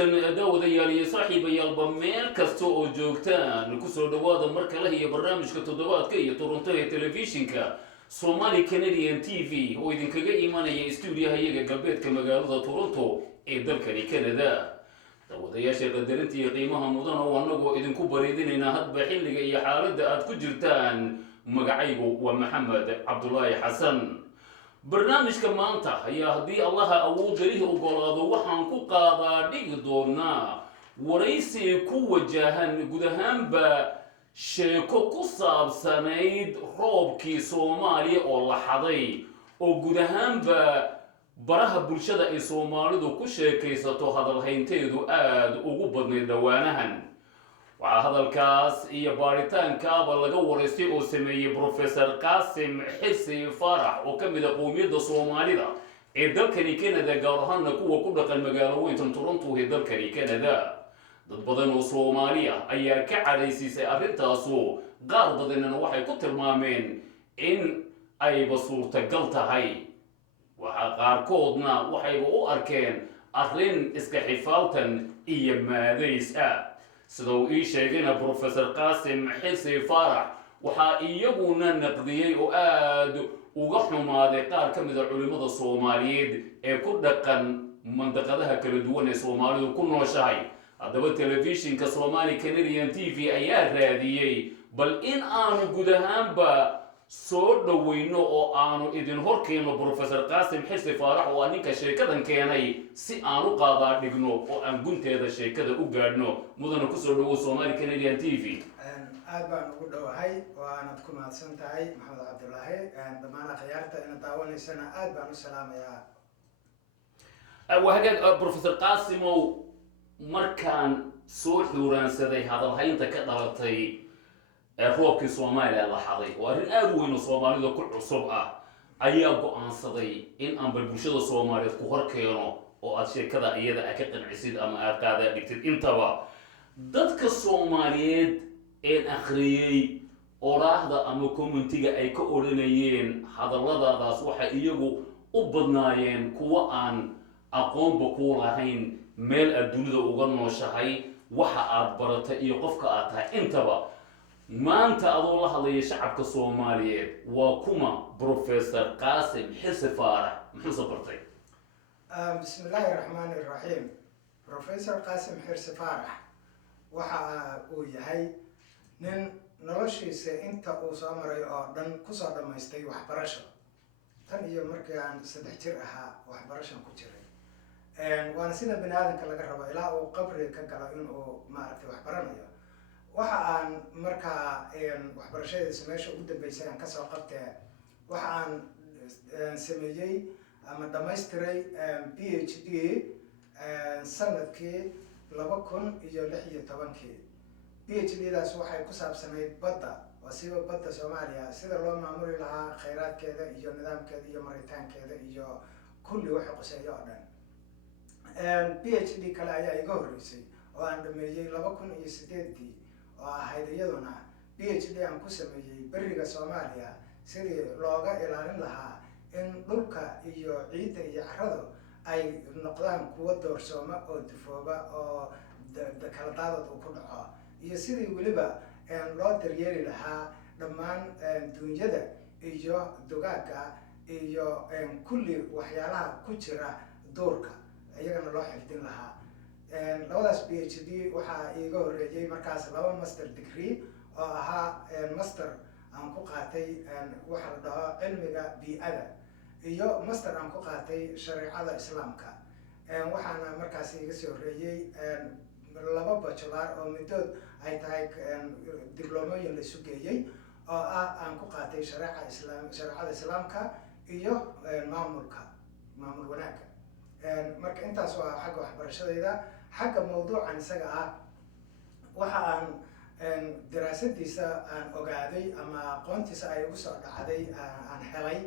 wanaagsan daawadayaal iyo saaxiibayaalba meel kasta oo joogtaan kusoo dhawaada mar kale iyo barnaamijka toddobaadka iyo Toronto ee telefishinka Somali Canadian TV oo idinkaga imanaya stuudiyaha iyaga galbeedka magaalada Toronto ee dalkani Canada. daawadayaasha qadarinta iyo qiimaha mudan oo anagoo idinku bareedinayna hadba xilliga iyo xaaladda aad ku jirtaan. magacaygu waa Maxamed Cabdullaahi Xasan. barnaamijka maanta ayaa haddii allaha awoodalihi ogolaado waxaan ku qaadaa dhigi doonaa waraysi ku wajahan guud ahaanba sheeko ku saabsanayd roobkii Soomaaliya oo la xaday oo guud ahaanba baraha bulshada ay Soomaalidu ku sheekaysato hadalhaynteedu aad ugu badnayd dhawaanahan. waxaa hadalkaas iyo baaritaankaaba laga waraystay oo sameeyey Professor Qaasim Xirsi Faarax oo ka mid ah qowmiyadda Soomaalida ee dalkani Canada, gaar ahaanna kuwa ku dhaqan magaalooyinka Toronto ee dalkani Canada. dad badan oo Soomaali ah ayaa ka cadhaysiisay arrintaasu, qaar badanna waxay ku tilmaameen in ayba suurtagal tahay. waxaa qaarkoodna waxayba u arkeen arrin iska xifaaltan iyo maadays ah. sida uu ii sheegayna Professor Qaasim Xirsi Faarax waxaa iyaguna naqdiyey oo aad uga xumaaday qaar ka mid ah culimada Soomaaliyeed ee ku dhaqan mandaqadaha kala duwan ee Soomaalidu ku nooshahay. haddaba telefishinka Somali Canadian TV ayaa raadiyey bal in aanu guud ahaanba soo dhaweyno oo aanu idin horkeenno Professor Qaasim Xirsi Faarax oo ninka sheekadan keenay si aan u qaadaa dhigno oo aan gunteeda sheekada u gaadhno. mudana kusoo dhawow Somali Canadian TV. aad baan ugu dhowahay waanad ku mahadsan tahay Maxamed Cabdullaahi. dhammaan akhyaarta ina daawanaysana aad baan u salaamayaa. wahagaag Professor Qaasimow, markaan soo xuuraansaday hadalhaynta ka dhalatay roobkii Soomaaliya la xaday oo arrin aad u weyn oo Soomaalida ku cusub ah, ayaa go'aansaday in aan bulshada Soomaaliyeed ku horkeeno oo aad sheekada iyada ka qancisid ama aad qaadaa dhigtid. intaba dadka Soomaaliyeed ee akhriyay oraahda ama commentiga ay ka odhanayeen hadalladaadaas waxay iyagu u badnaayeen kuwa aan aqoonba ku lahayn meel aad dunida uga nooshahay, waxa aad baratay iyo qofka aad tahay. intaba maanta adoo la hadlaya shacabka Soomaaliyeed, waa kuma Professor Qaasim Xirsi Faarax, muxuu bartay? bismillaahi raxmaani raxiim. Professor Qaasim Xirsi Faarax waxa uu yahay nin noloshiisa inta uu soo maray oo dhan kusoo dhammaystay waxbarasho. tan iyo markii aan 3 jir ahaa waxbarashan ku jiray. waana sida bini aadamka laga rabo ilaa uu qabri ka galo inuu maaragtay wax baranayo. waxa aan markaa waxbarashadiisa meesha ugu dambeysay aan kasoo qabtee waxa aan sameeyey ama dhamaystiray PhD sanadkii 2016. PhD-daas waxay ku saabsanayd badda, wasiba badda Soomaaliya, sida loo maamuli lahaa kheyraadkeeda iyo nidaamkeeda iyo maritaankeeda iyo kulli waxa quseeyo oo dhan. PhD kale ayaa iga horreysay oo aan dhameeyey 2008 oo ahayd iyaduna PhD aan ku sameeyey bariga Soomaaliya sidii looga ilaalin lahaa in dhulka iyo ciidda iyo carradu ay noqdaan kuwa doorsooma oo dufooba oo kala daadad uu ku dhaco, iyo sidii weliba loo daryeeli lahaa dhammaan duunyada iyo dugaagga iyo kulli waxyaalaha ku jira duurka iyagana loo xifdin lahaa. labadaas PhD waxaa iiga horreeyey markaas 2 master degree oo ahaa master aan ku qaatay waxa la dhaho cilmiga bii'ada iyo master aan ku qaatay shareecada islaamka. waxaana markaas iiga soo horreeyey 2 bachelor oo middood ay tahay diblomooyin la isu geeyey oo aan ku qaatay shareecada islaamka iyo maamul wanaagga. marka intaas waa xagga waxbarashadayda. xagga mawduucan isaga ah waxa aan daraasadiisa aan ogaaday ama aqoontiisa ay ugu soo dhacday aan helay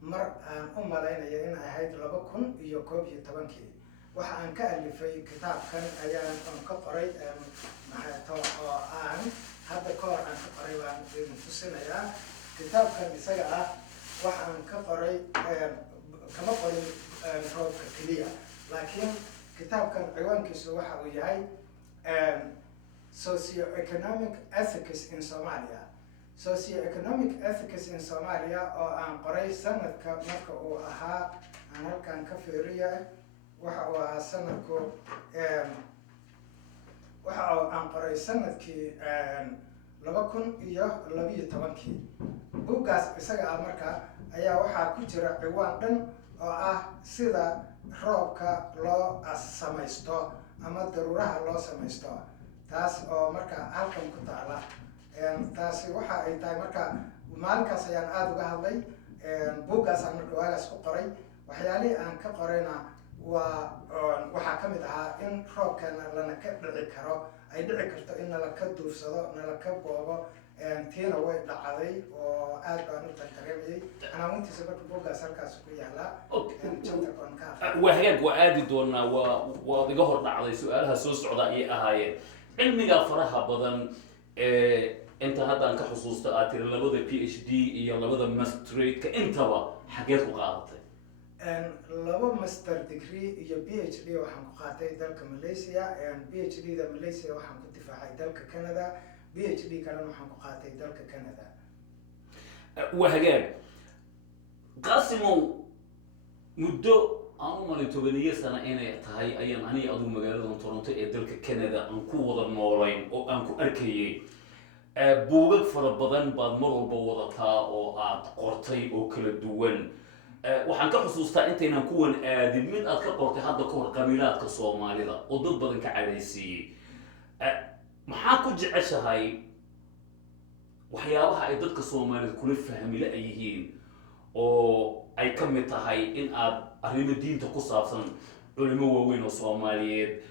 mar aan u malaynaya in ay ahayd 2011. waxa aan ka alifay kitaabkan ayaan ka qoray oo aan hadda ka hor aan ka qoray waan idin tusinayaa. kitaabkan isaga ah waxa aan ka qoray kama qorin roobka keliya laakiin kitaabkan ciwaankiisu waxa uu yahay socio-economic ethics in Somalia. Socio-economic ethics in Somalia oo aan qoray sanadka marka uu ahaa aan halkan ka fiiriya waxa uu ahaa sanadku waxa aan qoray sanadkii 2012 buuggaas isaga ah marka ayaa waxaa ku jira ciwaan dhan oo ah sida roobka loo samaysto ama daruuraha loo samaysto taas oo marka halkan ku taala taasi waxa ay tahay marka maalinkaas ayaan aada uga hadlay buuggaasaan marka waagaas ku qoray waxyaalihii aan ka qorayna waxaa ka mid ahaa in roobkana lana ka dhici karo ay dhici karto in nala ka duufsado nala ka boobo tiina way dhacday oo aad baan u tartareemayay canaawintiisa marka buuggaas halkaas ku yaallaa waa hagaag waa aadi doonaa waad iga hor dhacday su-aalaha soo socda ayay ahaayeen cilmiga faraha badan inta haddaan ka xusuusta aad tiri labada PhD iyo labada masterate-ka intaba xageed ku qaadatay laba master degree iyo PhD waxaan ku qaatay dalka Malaysia PhD da Malaysia waxaan ku difaacay dalka Canada PhD kalena waxaan ku qaatay dalka Canada waa hagaag qaasimow muddo aan u malay 10 sano inay tahay ayaan aniga adigu magaalada Toronto ee dalka Canada aan ku wada noolayn oo aan ku arkayay buugag fara badan baad mar walba wadataa oo aad qortay oo kala duwan waxaan ka xusuustaa intaynan kuwan aadin mid aad ka qortay hadda ka hor qabiilaadka Soomaalida oo dad badan ka cadhaysiiyey maxaa ku jeceshahay waxyaabaha ay dadka Soomaalida kula fahmila ay yihiin oo ay ka mid tahay in aad arrimo diinta ku saabsan culimo waaweyn oo Soomaaliyeed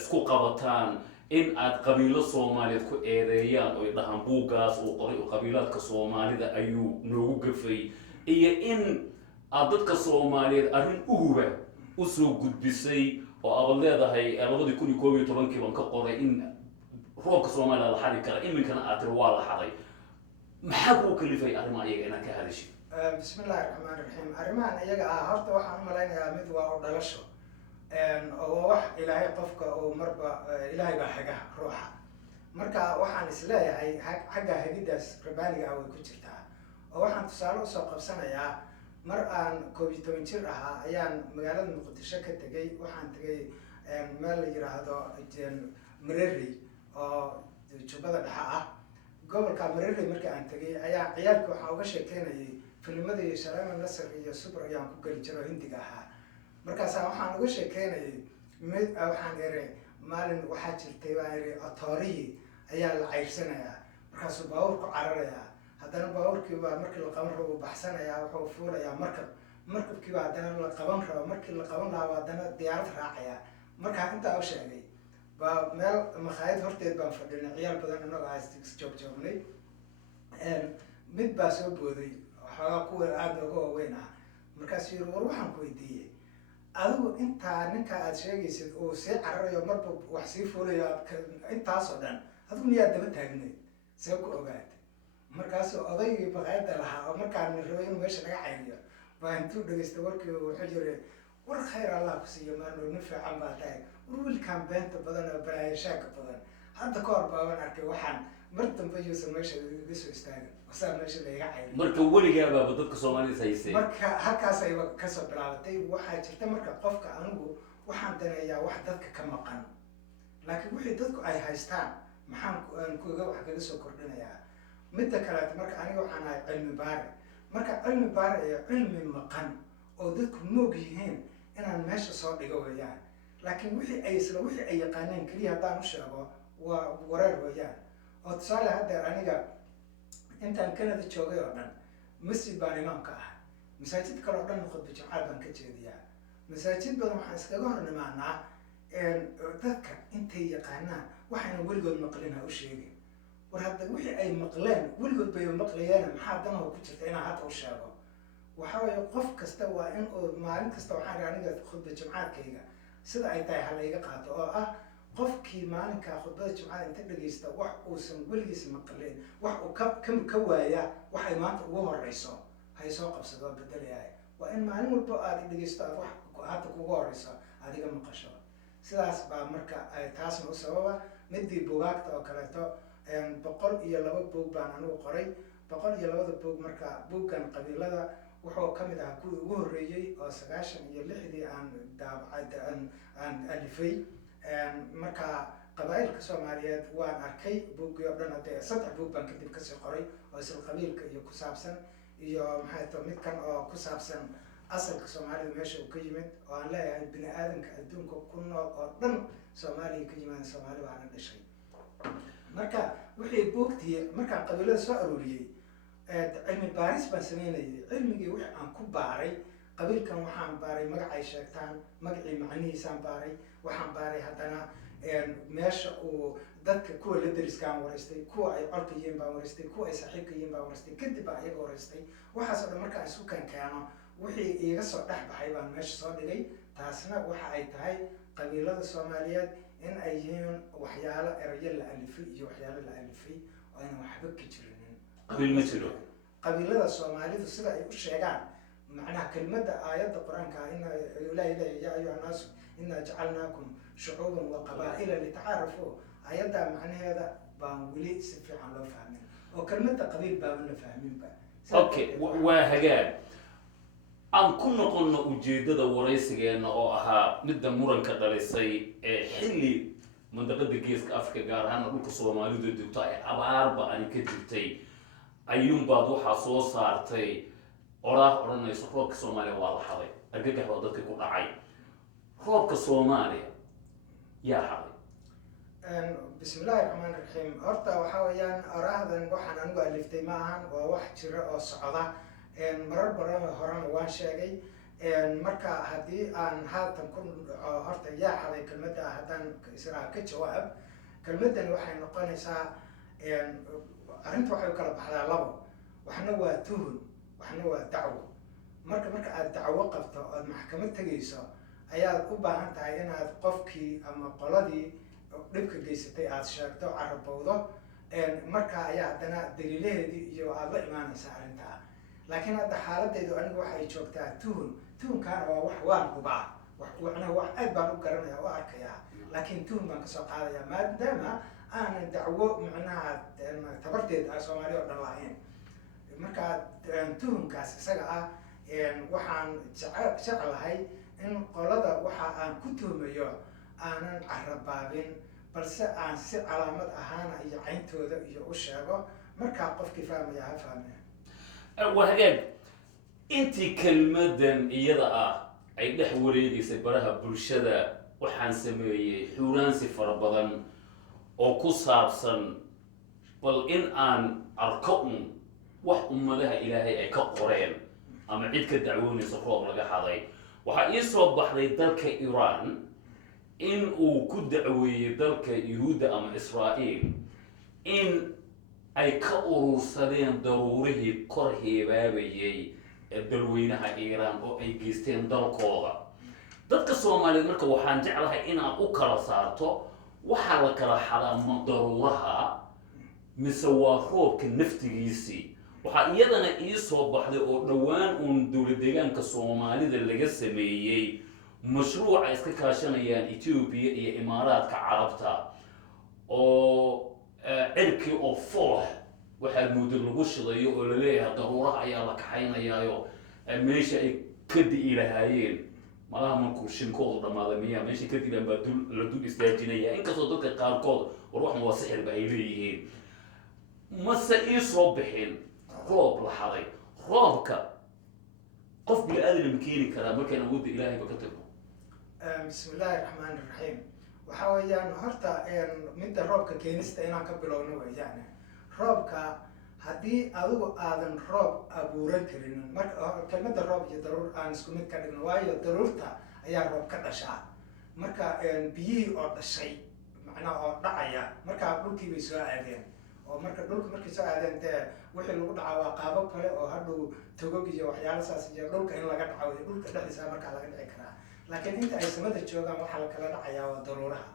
isku qabataan in aad qabiilo Soomaaliyeed ku eedeeyaan oo dhahan buuggaas uu qoray oo qabiilaadka Soomaalida ayuu noogu gafay iyo in aad dadka Soomaaliyeed arrin uguba u soo gudbisay oo aad leedahay 2011 baan ka qoray in roobka Soomaaliya la xadi karo iminkana aad tiri waa la xaday maxaa ku kalifay arrimaha iyaga inaad ka hadashay bismillaahir rahmaanir rahiim arrimahan iyaga horta waxaan u malaynayaa mid waa u dhalasho oo wax ilaahay qofka oo marba ilaahay baa xaga ruuxa marka waxaan isleeyahay xagga hagiddaas rabbaaniga way ku jirtaa oo waxaan tusaale usoo qabsanayaa mar aan 11 jir ahaa ayaan magaalada Muqdisho ka tegay waxaan tegay meel la yiraahdo Mareri oo Jubbada Dhexe ah gobolka Mareri markii aan tegay ayaa ciyaalka waxa uga sheekeynayay filmadii Sharaama Nasr iyo Super ayaan ku gali jiray Hindiga ahaa markaas waxaan uga sheekeynayay mid waxaan eray maalin waxaa jirtay waa eray atoriyi ayaa la cayrsanayaa markaas baawur ku cararaya haddana baawurkii baa markii la qaban rabo baxsanayaa wuxuu fuulayaa markabkii baa haddana la qaban rabo markii la qaban lahaa haddana diyaarad raacaya markaa intaa u sheegay baa meel makhaayad horteed baan fadhinay ciyaal badan anagoo aastix joognay mid baa soo booday waxoogaa kuwa aada uga waaweyn ah markaas yiri war waxaan ku weydiiyey adigu intaa ninka aad sheegaysid oo sii cararayo marba wax sii fuulayo intaasoo dhan adigu miyaa daba taagneed see ku ogaatay markaasuu odaygii baqaayadda lahaa oo markaan rabay inuu meesha laga cayriyo baa intuu dhegaysta warkii wuxuu yiri war khayr allah ku siiyo maano nin fiican baa tahay war wiilkaan beenta badan oo balaayashaaka badan hadda ka hor baaban arkay waxaan mar dambe yuusan meesha iga soo istaagin wasaa meesha laga cayriyo marka weligaaba dadka Soomaalida haysay marka halkaas ay kasoo bilaabatay waxaa jirta marka qofka anigu waxaan daneeyaa wax dadka ka maqan laakiin wixii dadku ay haystaan maxaan kuga wax kaga soo kordhinayaa midda kale marka aniga waxaan ahay cilmi baare marka cilmi baare iyo cilmi maqan oo dadku moog yihiin inaan meesha soo dhigo weeyaan laakiin wixii ay yaqaaneen kaliya haddaan u sheego waa wareer weeyaan oo tusaale haddeer aniga intaan Canada joogay oo dhan masjid baan imaam ka ah masaajid kale oo dhan khudba jumcad baan ka jeediyaa masaajid badan waxaan iskaga hor nimaanaa dadka intay yaqaanaan waxayna weligood maqlin ha u sheegin war hadda wixii ay maqleen weligood bay maqlayeen maxaa danaha ku jirta inaan hadda u sheego waxa weeye qof kasta waa in uu maalin kasta waxaan aniga khudba jumcadkayga sida ay tahay hal iga qaato oo ah qofkii maalinka khudbada jumcada inta dhageysta wax uusan weligiis maqleen wax uu ka waaya waxay maanta ugu horeyso hay soo qabsado bedelayahay waa in maalin walba aad dhageysto aad wax hadda kugu horeyso adiga maqasho. sidaas baa marka ay taasna u sababa. midii buugaagta oo kaleeto 102 buug baan anigu qoray. 102 buug marka buuggan qabiilada wuxuu ka mid ahaa kuwii ugu horreeyey oo 96dii aan alifay. marka qabaa'ilka Soomaaliyeed waan arkay buuggii oo dhan hadee 3 buug baan kadib kasii qoray oo isla qabiilka iyo ku saabsan iyo maxay tahay midkan oo ku saabsan asalka Soomaalida meesha uu ka yimid oo aan leeyahay bini aadanka adduunka ku nool oo dhan Soomaaliya ka yimaada Soomaali baana dhashay. marka wixii buugtii markaan qabiilada soo arooriyey cilmi baaris baan sameynayay. cilmigii wixii aan ku baaray qabiilkan waxaan baaray magacay sheegtaan, magacii macnihiisaan baaray, waxaan baaray haddana meesha uu dadka kuwa la deriskaan waraystay, kuwa ay colka yihiin baan waraystay, kuwa ay saaxiibka yihiin baan waraystay, kadib baan iyaga waraystay. waxaas oo dhan markaan isku keeno wixii iiga soo dhex baxay baan meesha soo dhigay. taasna waxa ay tahay qabiilada Soomaaliyeed in ay yihiin waxyaalo erayo la alifay iyo waxyaalo la alifay oo aynan waxba ka jirinin. qabiil ma jiro. qabiilada Soomaalidu sida ay u sheegaan macnaha kelimada aayadda quraanka inna ilaahi ya ayuha naasu inna jacalnaakum shucuuban wa qabaa'ila litacaarafu. ayadda macnaheeda baan weli si fiican loo fahmin oo kelimada qabiil baan la fahminba. okay waa hagaag aan ku noqono ujeedada waraysigeena oo ahaa midda muranka dhalisay ee xilli mandaqada geeska Afrika gaar ahaan dhulka Soomaalidu degto ay abaarba aan ka jirtay ayuunbaad waxaa soo saartay oranayso roobka Soomaaliya waa la xaday. argagax waa dadka ku dhacay. roobka Soomaaliya yaa xaday. bismillaahi raxmaani raxiim. horta waxaa weeyaan oraahdan waxaan anigu aliftay ma ahan, waa wax jira oo socda. marar badan horena waan sheegay. marka haddii aan haatan ku horta yaa xaday kelmadda haddaan israa ka jawaab. kelmaddan waxay noqonaysaa arrinta waxay u kala baxdaa labo. waxna waa tuhun, waxna waa dacwo. marka aad dacwo qabto ood maxkamad tegayso ayaad u baahan tahay inaad qofkii ama qoladii dhibka geysatay aad sheegto, carabowdo. marka ayaa haddana daliilaheedii iyo aad la imaanaysaa arrintaa. laakiin hadda xaaladdeedu anigu waxay joogtaa tuhunkaana waa wax waan hubaa. macnaha wax aad baan u garanaya u arkayaa, laakiin tuhun baan kasoo qaadayaa maadaama aanan dacwo macnaha tabarteed Soomaali oo dhan lahayn. marka tuhunkaas isaga ah waxaan jeclahay in qolada waxa aan ku tuhumayo aanan carabaabin, balse aan si calaamad ahaana iyo cayntooda iyo u sheego. markaa qofkii fahmaya ha fahmaya. waa hagaag intii kelmadan iyada ah ay dhex wareegaysay baraha bulshada waxaan sameeyey xuuraansi fara badan oo ku saabsan bal in aan arko wax ummadaha ilaahay ay ka qoreen ama cid ka dacwoonaysa roob laga xaday. waxaa ii soo baxday dalka Iran in uu ku dacweeyey dalka Yuhuudda ama Israa'iil in ay ka urursadeen daruurihii kor heebaabayay ee dalweynaha Iran oo ay geysteen dalkooda. dadka Soomaaliyeed marka waxaan jeclahay inaad u kala saarto waxa la kala xadaa ma daruuraha mise waa roobka naftigiisii. waxaa iyadana ii soo baxday oo dhowaan dowlad deegaanka Soomaalida laga sameeyey mashruuc ay iska kaashanayaan Ethiopia iyo Imaaraadka Carabta oo cirkii oo foox waxaa muddo lagu shidayo oo la leeyahay daruuraha ayaa la kaxaynayaayo meesha ay ka di'i lahaayeen malaha markuu shinkoodu dhammaada miyaa meesha ka dilaan baa la dul istaajinaya. inkastoo dadka qaarkood war waxan waa sixirba ay leeyihiin. mase ii soo bixin roob la xaday. roobka qof bini-aadan ma keeni karaa markaan awoodda ilaahayba ka tagno. bismillaahi raxmaani raxiim. waxaa weeyaan horta midda roobka keenista inaan ka bilowno weeyaan. roobka haddii adigu aadan roob abuuran karin, marka kelmadda roob iyo daruur aan isku mid ka dhigno, waayo daruurta ayaa roob ka dhashaa. marka biyihii oo dhashay macnaha oo dhacaya markaa dhulkii bay soo aadeen oo marka dhulka markay soo aadeen dee wixii lagu dhacaa waa qaabab kale oo hadhow togog iyo waxyaalo saas iyo dhulka in laga dhaco iyo dhulka dhexdiisa markaa laga dhici karaa. laakiin inta ay samada joogaan waxaa la kala dhacayaa waa daruuraha.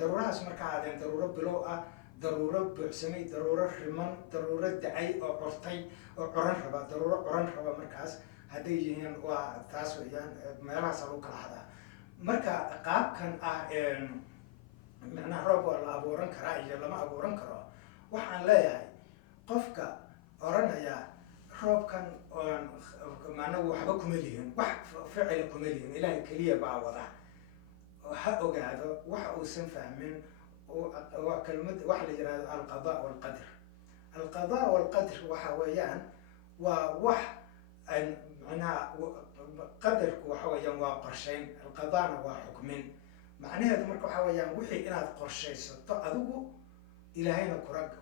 daruurahaas markaa aadeen daruuro bilow ah, daruuro buuxsamay, daruuro riman, daruuro dacay oo curtay oo curan raba, daruuro curan raba. markaas hadday yihiin waa taas weeyaan meelahaas lagu kala hadaa. marka qaabkan macnaha roob waa la abuuran karaa iyo lama abuuran karo. waxaan leeyahay qofka oranaya roobkan macnaha waxba kuma lihin, wax ficila kuma lihin, ilaahay keliya baa wada, ha ogaado waxa uusan fahmin waa kelmad waxa la yidhahdo alqadaa walqadr. alqadaa walqadr waxa weeyaan waa wax macnaha qadarku waxa weeyaan waa qorshayn, alqadaana waa xukmin. macnaheedu marka waxa weeyaan wixii inaad qorshaysato adigu ilaahayna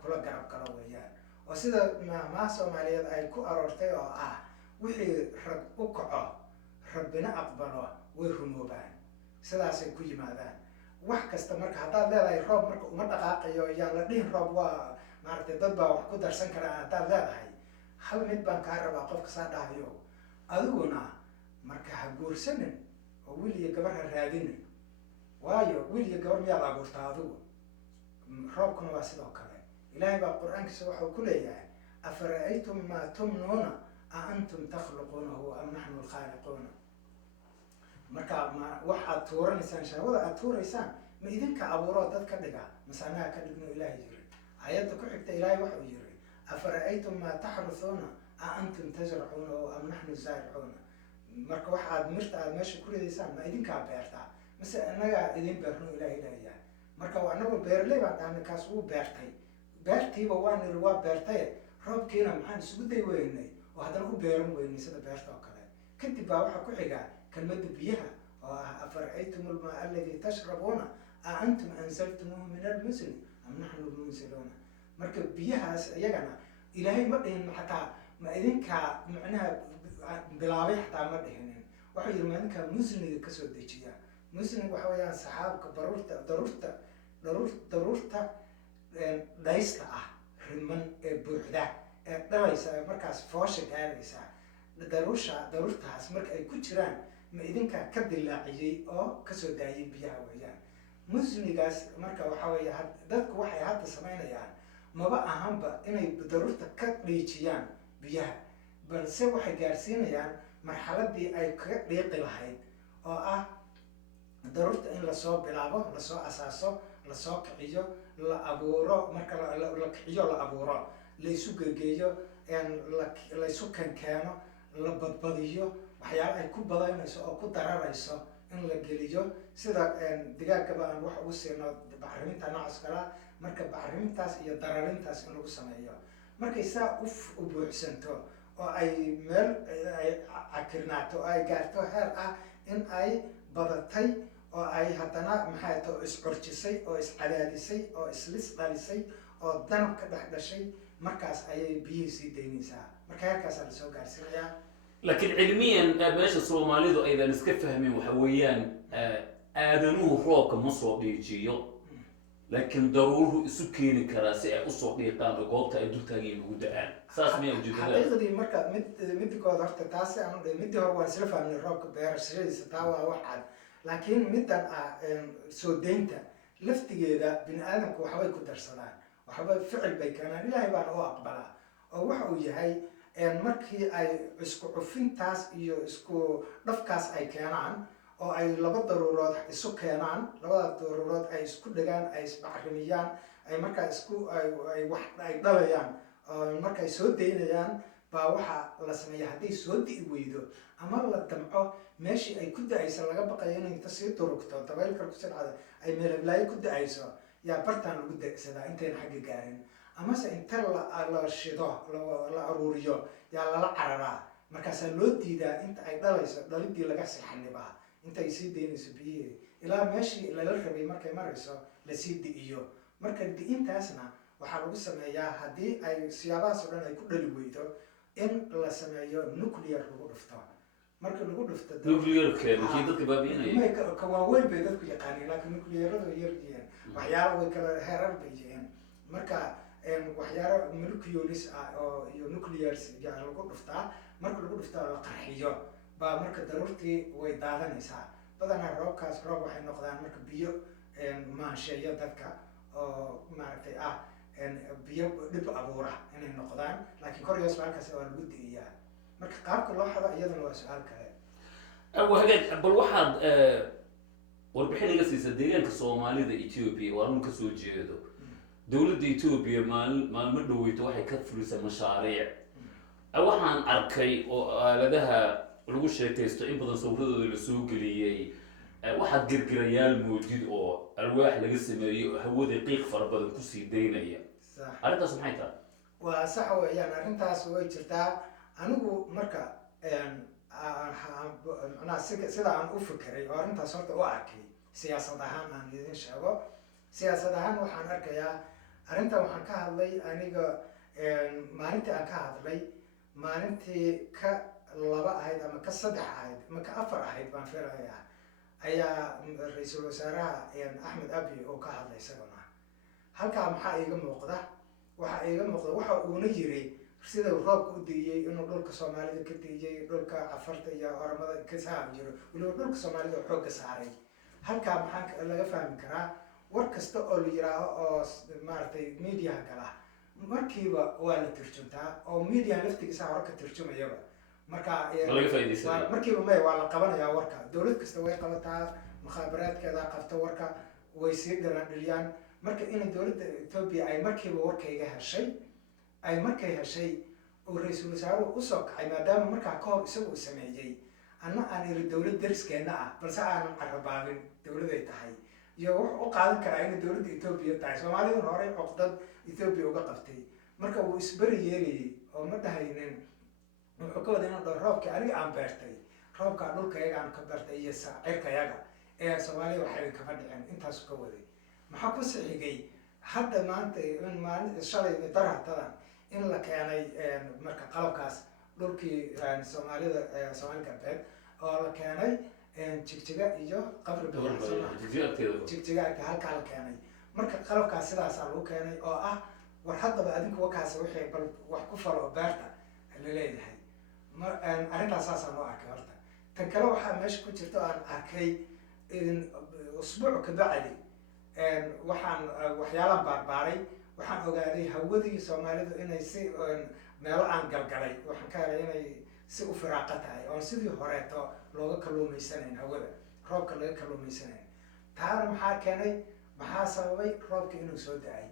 kula garab galo weeyaan. oo sida maamaha Soomaaliyeed ay ku aroortay oo ah wixii rag u kaco rabbina aqbalo way rumoobaan, sidaasay ku yimaadaan. wax kasta marka haddaad leedahay roob marka uma dhaqaaqayo yaan la dhihin roob waa maaragtay dad baa wax ku darsan karaa. haddaad leedahay hal mid baan kaa rabaa qofka saa dhahayo, adiguna marka ha guursanin oo wiil iyo gabar ha raadinin, waayo wiil iyo gabar miyaad abuurtaa adigu? roobkuna waa sidoo kale. ilaahay baa qur-aankiisa waxau ku leeyahay afara'aytum maa tumnuuna a antum takhluquunahu am naxnu lkhaaliquuna. marka waxaad tuuranaysaan, shahwada aad tuuraysaan ma idinka abuuroo dad ka dhiga mase annaga ka dhigno ilaahay yiri. aayadda ku xigta ilaahay waxau yiri afara'aytum maa taxrusuuna a antum tasracuunahu am naxnu zaaricuuna. marka waxaad mirta aad meesha ku ridaysaan ma idinkaa beertaa mase annagaa idin beerno ilaahay leeyahay. marka anagu beerley baan dhahnay, kaas wuu beertay, beertiiba waa niri waa beertaye roobkiina maxaan isugu day weynay oo haddana u beeran weynay sida beerta oo kale. kadib baa waxaa ku xiga kelmadda biyaha oo ah afara'aytum almaa alladii tashrabuuna a antum anzaltumuuhu min almusni am naxnu lmunziluuna. marka biyahaas iyagana ilaahay ma dhihin xataa ma idinkaa macnaha bilaabay xataa ma dhihinin. waxau yidhi ma idinkaa musniga kasoo dejiya. musnig waxa weeyaan saxaabka daruurta dhaysta ah riman ee buuxda ee dhalaysa ee markaas foosha gaaraysa. daruurtaas marka ay ku jiraan ma idinkaa ka dilaaciyey oo kasoo daayay biyaha weeyaan. musnigaas marka waxa weeye dadku waxay hadda samaynayaan maba ahanba inay daruurta ka dhiijiyaan biyaha, balse waxay gaarsiinayaan marxaladii ay kaga dhiiqi lahayd oo ah daruurta in lasoo bilaabo, lasoo asaaso, lasoo kiciyo, la abuuro, marka la kiciyo la abuuro, laysu gegeeyo, laysu kankeeno, la badbadiyo, waxyaala ay ku badaynayso oo ku dararayso in la geliyo. sida digaagaba aan wax ugu siino bacriminta noocaas kalaa, marka bacrimintaas iyo dararintaas in lagu sameeyo. markay saa u buuxsanto oo ay meel ay cakirnaato oo ay gaarto heer ah in ay badatay oo ay haddana maxay to iscurjisay oo iscadaadisay oo islis dhalisay oo danab ka dhex dhashay, markaas ayay biyihii sii daynaysaa. marka heerkaasaa lasoo gaarsiinayaa. laakiin cilmiyan meesha Soomaalidu aydan iska fahmin waxa weeyaan aadanuhu roobka ma soo dhiijiyo, laakiin daruuruhu isu keeni karaa si ay usoo dhiiqaan oo goobta ay dultaagiin ugu da-aan. saas miyaa ujeedada? xaqiiqdii marka midkood horta taasi aanu dhihin, midii hore waan isla fahmnay roobka beerashadiisa taa waa wax cad. laakiin middan soo daynta laftigeeda bini aadamku waxbay ku darsadaan, waxba ficil bay keenaan, ilaahay baana u aqbalaa. oo waxa uu yahay markii ay isku cufintaas iyo isku dhafkaas ay keenaan oo ay laba daruurood isu keenaan, labada daruurood ay isku dhagaan, ay isbacrimiyaan, ay markaa ay dhalayaan, markay soo daynayaan baa waxaa la sameeya hadday soo di'i weydo ama la damco meeshii ay ku da-ayso laga baqayo inay inta sii durugto dabaylka ku sircada ay meelablaayo ku da-ayso yaa bartaan lagu da-sadaa intayna xagga gaarin. amase inta la shido la aruuriyo yaa lala cararaa, markaasaa loo diidaa inta ay dhalayso dhalidii laga sixanibaa intay sii daynayso biyihii ilaa meeshii lala rabay markay marayso lasii di'iyo. marka di'intaasna waxaa lagu sameeyaa haddii ay siyaabahaas oo dhan ay ku dhali weydo in la sameeyo nuclear lagu dhufto. marka lagu dhufto nuclearkeeda kii dadka baabi'inaya ka waaweyn bay dadku yaqaaniin, laakiin nuclearadu way yaryihiin, waxyaala way kala heerar bay yihiin. marka waxyaalo molecules ah oo iyo nuclears yaa lagu dhuftaa. marka lagu dhuftaa la qarxiyo baa marka daruurtii way daadanaysaa. badanaa roobkaas roob waxay noqdaan marka biyo maansheeyo dadka oo maaragtay biyo dhib abuura inay noqdaan, laakiin kor iyo hoos halkaas waa lagu di'iyaa. marka qaabka loo xado iyaduna waa su-aal kale. hagaag bal waxaad warbixin iga siisa deegaanka soomaalida Ethiopia waa ka soo jeedo dowladda Ethiopia maalmo dhaweyto waxay ka fulisay mashaariic waxaan arkay oo aaladaha lagu sheekaysto in badan sawirradooda la soo geliyay waxaad girgirayaal moodid oo alwaax laga sameeyay oo hawada qiiq fara badan ku sii daynaya arrintaas maxay tahay waa sax weeyaan arrintaas way jirtaa anigu marka macnaha sida aan u fikiray oo arrintaas horta u arkay siyaasad ahaan aan idin sheego siyaasad ahaan waxaan arkayaa arrintan waxaan ka hadlay aniga maalintii aan ka hadlay maalintii ka 2 ahayd ama ka 3 ahayd ama ka 4 ahayd baan filayaa ayaa ra-iisul wasaaraha Axmed Abiy oo ka hadlay isaguna halkaa maxaa iiga muuqda waxa uuna yiri sida roobka u diiyay inuu dhulka Soomaalida ka diiyay dhulka Cafarta iyo Oromada ka saar jiro inuu dhulka Soomaalida xoog saaray halkaa maxaa laga fahmi karaa war kasta oo la yiraahdo oo maartay media kala markiiba waa la turjuntaa oo media laftigiisa hore ka turjumayaba marka laga faa'iideysan markiiba waa la qabanayaa warka dawlad kasta way qabataa mukhaabaraadkeeda qabta warka way sii dhiraan marka in dawladda Ethiopia ay markiiba warkayga heshay ay markay heshay oo ra'iisul wasaaruhu u soo kacay maadaama markaa ka hor isagu sameeyay anna aan iri dawlad dariskeena ah balse aanan carabaabin dawladay tahay iyo wax u qaadan karaa in dawladda Ethiopia tahay Soomaalidu hore codad Ethiopia uga qabtay marka uu isbari yeelay oo ma dhahaynin wuxuu ka waday inuu roobka aniga aan beertay roobka dhulkayga aan ka beertay iyo saacirkayaga ee Soomaaliya waxay ka fadhiyeen intaas ka waday maxaa ku sixigay hadda maanta in maalin shalay darahtadan in la keenay marka qalabkaas dhulkii Soomaalida Soomaali galbeed oo la keenay jigjiga iyo qabri jigjiga halka la keenay marka qalabkaas sidaas lagu keenay oo ah war haddaba adinku wakaas wixii bal wax ku falo beerta la leeyahay arrintaas saasaan loo arkay horta tan kale waxaa meesha ku jirta aan arkay usbuuc ka bacdi waxaan waxyaalaan barbaaray waxaan ogaaday hawadii Soomaalidu inay si meelo aan galgalay waxaan ka helay inay si u firaaqa tahay oo sidii horeeto looga kalluumaysanayn hawada roobka laga kalluumaysanayn taana maxaa keenay maxaa sababay roobka inuu soo da'ay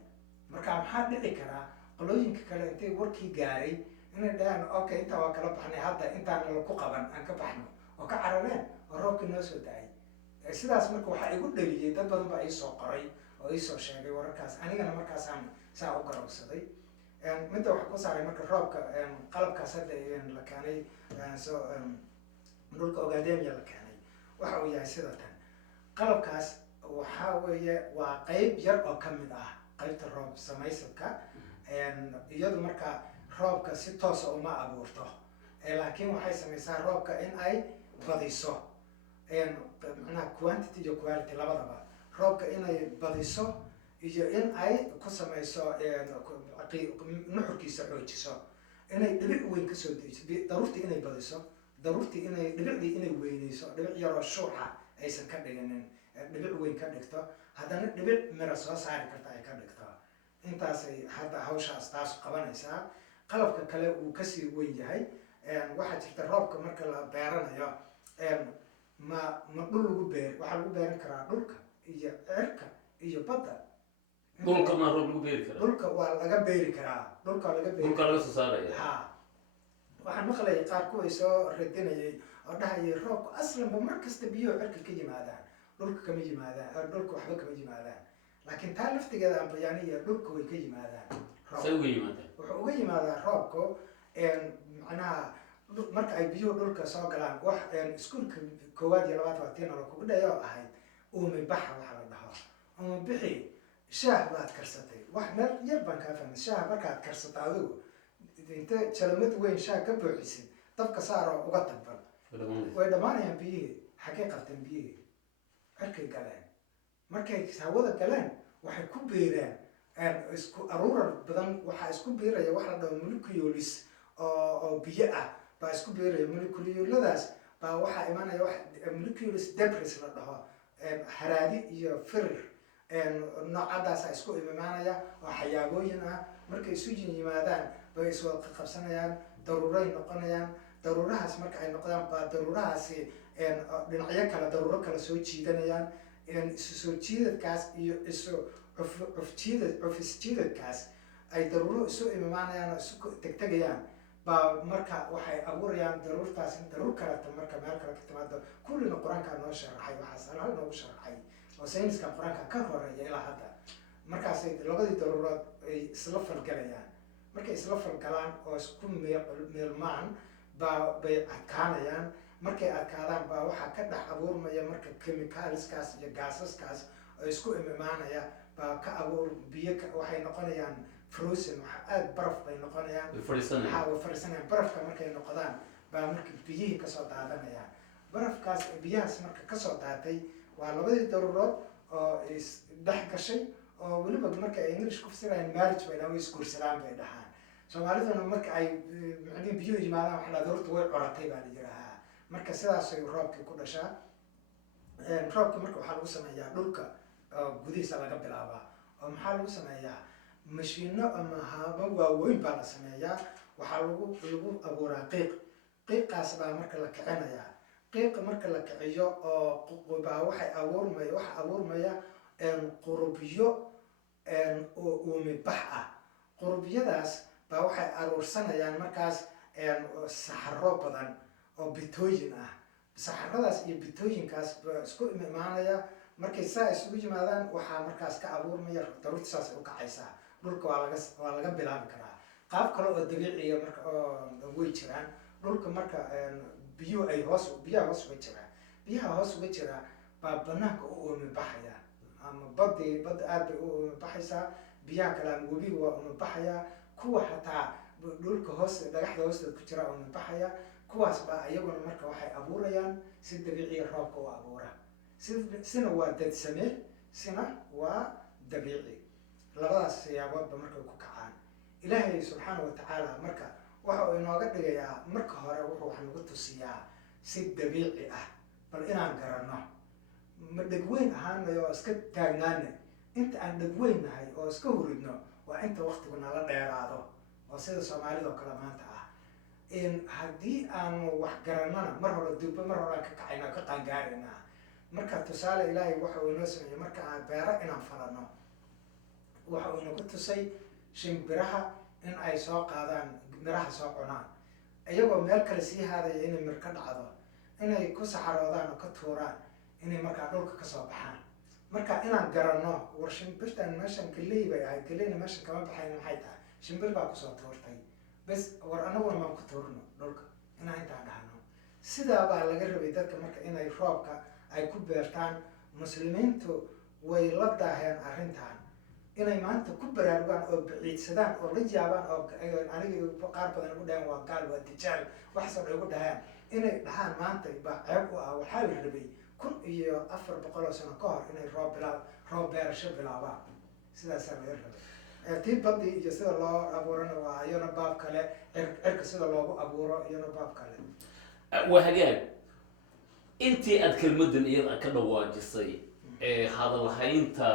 marka maxaa dhici karaa qolooyinka kale intay warkii gaaray inay dhahaan okay inta waa kala baxnay hadda intaan la ku qaban aan ka baxno oo ka carareen oo roobkii noo soo da'ay sidaas marka waxaa igu dhaliyay dad badan baa ii soo qoray oo ii soo sheegay wararkaas anigana markaasaan saa u garowsaday midda waxa ku saaray marka roobka qalabkaas hadda la keenay soo dhulka Ogaadeniya la keenay waxa uu yahay sida tan qalabkaas waxa weeye waa qayb yar oo ka mid ah qaybta roob samaysadka iyadu marka roobka si toos ah uma abuurto laakiin waxay samaysaa roobka in ay badiso macnaha quantity iyo quality labadaba roobka inay badiso iyo in ay ku samayso nuxurkiisa xoojiso inay dhibic weyn ka soo dejiso daruurtii inay badiso daruurtii inay dhibicdii inay weynayso dhibic yaroo shuuxa aysan ka dhiginin dhibic weyn ka dhigto haddana dhibic miro soo saari karta ay ka dhigto intaasay hadda hawshaas taas qabanaysaa qalabka kale uu kasii weyn yahay waxaa jirta roobka marka la beeranayo ma dhul lagu beer waxaa lagu beeran karaa dhulka iyo cirka iyo badda dhulka ma roob lagu beeri karaa dhulka waa laga beeri karaa dhulka laga soo saaraya ha waxaan maqlayay qaar kuway soo radinayay oo dhahayay roobka aslanba mar kasta biyo cirka ka yimaadaan dhulka kama yimaadaan dhulka waxba kama yimaadaan laakiin taa laftigeeda aan bayaaniya dhulka way ka yimaadaan say uga yimaadaan wuxuu uga yimaadaa roobku macnaha marka ay biyuhu dhulka soo galaan wax iskuulka 1 iyo 2 waqtiina la kugu dhayo ahayd uumi baxa waxa la dhaho uumi bixi shaah baad karsatay wax meel yar baan ka fahmay shaah markaad karsato adigu inta jalamad weyn shaah ka buuxisid dabka saaro uga tagbal way dhamaanayaan biyihii xagee qabteen biyihii cirkay galeen markay hawada galeen waxay ku beereen isku aruurar badan waxaa isku beeraya waxa la dhaho molecules oo biyo ah baa isku beeraya moleculadaas baa waxaa imanaya wax molecules debris la dhaho haraadi iyo firir noocadaas isku imaanaya oo xayaabooyin ah markay isu yimaadaan bay iswada qabsanayaan daruuray noqonayaan daruurahaas marka ay noqdaan baa daruurahaasi dhinacyo kale daruuro kale soo jiidanayaan isu soo jiidadkaas iyo isu cufis jiidadkaas ay daruuro isu imaanayaan oo isu tegtegayaan baa marka waxay abuurayaan daruurtaas in daruur kaleta marka meel kale ka timaado kullina qur-aankaa noo sharaxay waxaas alhal noogu sharaxay oo sayniska qur-aanka ka horeeya ilaa hadda markaasay labadii daruurood ay isla falgalayaan markay isla falgalaan oo isku meelmaan bay adkaanayaan markay adkaadaan baa waxaa ka dhex abuurmaya marka chemicalskaas iyo gaasaskaas oo isku imaanaya baa ka abuur biyo waxay noqonayaan frozen waxa aada baraf bay noqonayaan way fadhiisanayaan barafka markay noqdaan baa marka biyihii kasoo daadanayaan barafkaas biyahaas marka kasoo daatay waa labadii daruurood oo isdhex gashay oo weliba marka ay english ku fasirayaan marriage bay dhahaan way isguursadaan bay dhahaan soomaaliduna marka ay macnihi biyuhu yimaadaan waxa la daruurta way coratay baa la yidhaahaa marka sidaasay roobkii ku dhashaa roobka marka waxaa lagu sameeyaa dhulka gudihiisa laga bilaabaa oo maxaa lagu sameeyaa mashiino ama haamo waaweyn baa la sameeyaa waxaa lagu abuuraa qiiqaas baa marka la kicinayaa qiiqa marka la kiciyo oo baa waxa abuurmaya qurubyo oo uumibax ah qurubyadaas baa waxay aruursanayaan markaas saxaro badan oo bitooyin ah saxaradaas iyo bitooyinkaas baa isku imaanaya markay saa isugu yimaadaan waxaa markaas ka abuurmaya daruurta saas ay u kacaysaa dhulka waa laga bilaabi karaa qaab kale oo dabiiciya marka way jiraan dhulka marka biyaha hoos uga jira baa banaanka u uumi baxaya ama badda aad bay u uumi baxaysaa biyaha kale ama webiga waa uumi baxaya kuwa xataa dhulka dhagaxda hoosteeda ku jira uumi baxaya kuwaas baa iyaguna marka waxay abuurayaan si dabiiciya roobka u abuura sina waa dadsame sina waa dabiici labadaas siyaaboodba markay ku kacaan ilaahay subxaana watacaala marka waxa uu inooga dhigayaa marka hore wuxuu wax nagu tusiyaa si dabiici ah bal inaan garanno ma dhegweyn ahaanayo oo iska taagnaana inta aan dhegweyn nahay oo iska huridno waa inta waktigu nala dheeraado oo sida soomaalida oo kale maanta ah haddii aanu wax garannona mar hore durba mar hore aan ka kacayna ka qaangaarayna marka tusaale ilaahay waxa uu inoo sameeyey marka aan beero inaan falano waxa uu inagu tusay shimbiraha in ay soo qaadaan miraha soo cunaan iyagoo meel kale sii haadaya inay mir ka dhacdo inay ku saxaroodaan oo ka tuuraan inay markaa dhulka kasoo baxaan marka inaan garanno war shimbirtan meeshan galey bay ahayd galeyna meeshan kama baxayn maxay tahay shimbir baa kusoo tuurtay bes war anaguna maan ku tuurno dhulka inaan intaan dhahno sidaa baa laga rabay dadka marka inay roobka ay ku beertaan muslimiintu way la daaheen arrintan inay maanta ku baraarugaan oo baciidsadaan oo la yaabaan oo aniga qaar badan ugu dhaheen waa gaal waa dijaal waxaasoo dhan ugu dhaheen inay dhahaan maanta baa ceeb u ah waxaa la rabay 1400 sano ka hor inay roob beerasho bilaabaan sidaasaa laga rabay tii badii iyo sida loo abuurana waa iyana baab kale cirka sida loogu abuuro iyana baab kale waa hagaag intii aad kelmadan iyada ka dhawaajisay hadalhaynta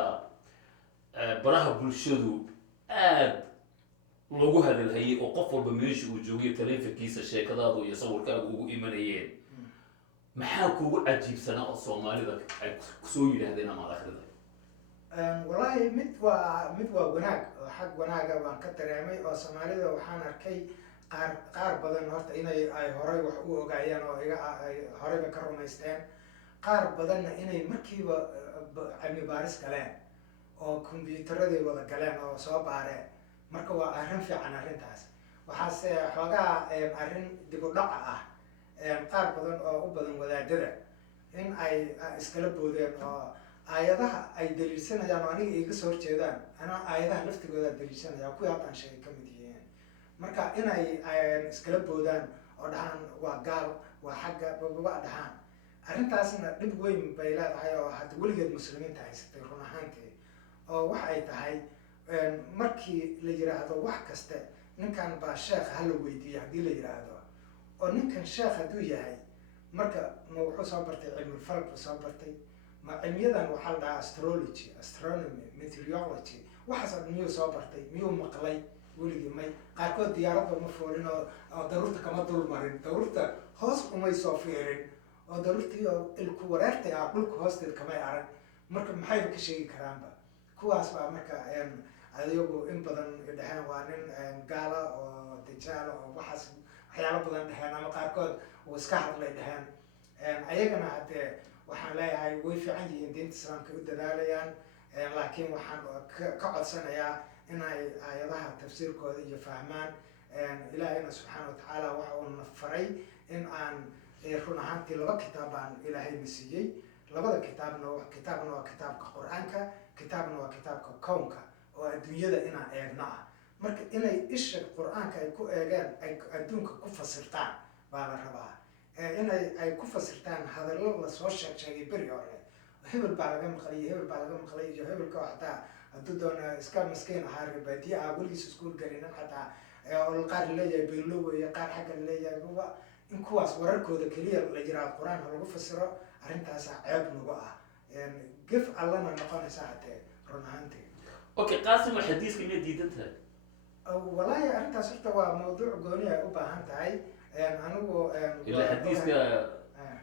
baraha bulshadu aad loogu hadalhayay oo qof walba meesha uu joogay taleefankiisa sheekadaadu iyo sawirkaagu ugu imanayeen maxaa kuugu cajiibsanaa oo soomaalida ay kusoo yidhaahdeen ama akrida wallahi mid waa wanaag oo xag wanaaga baan ka dareemay oo soomaalida waxaan arkay qaar badan horta inay ay horay wax u ogaayeen oo ay horeyba ka rumaysteen qaar badanna inay markiiba cilmi baaris galeen oo kombiyuutaraday wada galeen oo soo baareen marka waa arrin fiican arrintaas waxaase xoogaa arrin dib u dhaca ah qaar badan oo u badan wadaadada in ay iskala boodeen oo aayadaha ay daliilsanayaan oo aniga iga soo horjeedaan anaa aayadaha laftigooda daliilsanaya kuwii haddaan sheegay ka mid yihiin marka inay iskala boodaan oo dhahaan waa gaal waa xagga bababa dhahaan arrintaasna dhib weyn bay leedahay oo hadda weligeed muslimiinta haysatay run ahaantii oo waxa ay tahay markii la yiraahdo wax kaste ninkan baa sheekh hala weydiiyo haddii la yiraahdo oo ninkan sheekh hadduu yahay marka ma wuxuu soo bartay cilmi falak buu soo bartay ma cilmiyadan waxaa la dhahaa astrology astronomy meteorology waxaas miyuu soo bartay miyuu maqlay weligii may qaarkood diyaaradda ma foolin oo daruurta kama dul marin daruurta hoos umay soo fiirin oo daruurtii oo ilku wareertay ah dhulka hoosteed kamay arag marka maxayba ka sheegi karaanba kuwaas baa marka ayagu in badan dheheen waa nin gaala oo dajaala oo waxaas waxyaalo badan dheheen ama qaarkood uu iska hadlay dheheen ayagana haddee waxaan leeyahay way fiican yihiin diinta islaamka u dadaalayaan laakiin waxaan ka codsanayaa inay aayadaha tafsiirkooda iyo fahmaan ilaahayna subxaana watacaala waxa uuna faray in aan run ahaantii 2 kitaab baan ilaahayna siiyey 2 kitaabna waa kitaabka qur-aanka kitaabna waa kitaabka kownka oo adduunyada inaan eegno ah marka inay isha qur-aanka ay ku eegeen ay adduunka ku fasirtaan baa la rabaa inay ku fasirtaan hadallo lasoo sheegay beri hore hebel baa laga maqlay iyo hebelka xataa hadduu doona iska maskiin ahaa rebaadiye ah weligiis iskuul gelinin xataa oo qaar leeyahay beelo weeye qaar xagga leeyahay in kuwaas wararkooda keliya la yiraa qur-aan lagu fasiro arrintaasa ceeb nagu ah gef allana noqonaysa hatee run ahaantii okay qaasim xadiiska ma diidan tahay wallaahi arrintaas horta waa mawduuc gooni ay u baahan tahay anigu ilaa xadiiska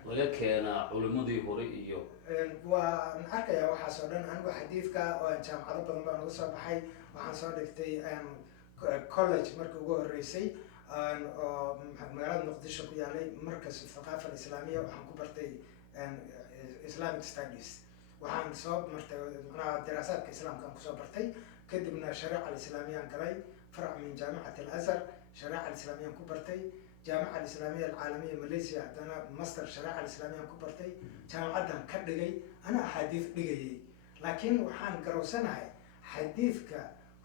laga keenaa culimadii hore iyo waan arkayaa waxaas oo dhan anigu xadiidka oo jaamacado badan baan uga soo baxay waxaan soo dhigtay college markii ugu horeysay oo magaalada muqdisho ku yaalay markas thaqaafa alislaamiya waxaan ku bartay islamic studies waxaan soo martay macnaha daraasaadka islaamka aan kusoo bartay kadibna shariica alislaamiyaan galay farc min jaamicat alazhar shariica alislaamiyaan ku bartay jaamica alislaamiya alcaalamiya malaysia haddana master shariica alislaamiyaan ku bartay jaamacaddan ka dhigay ana axaadiis dhigayay laakiin waxaan garowsanahay xadiidka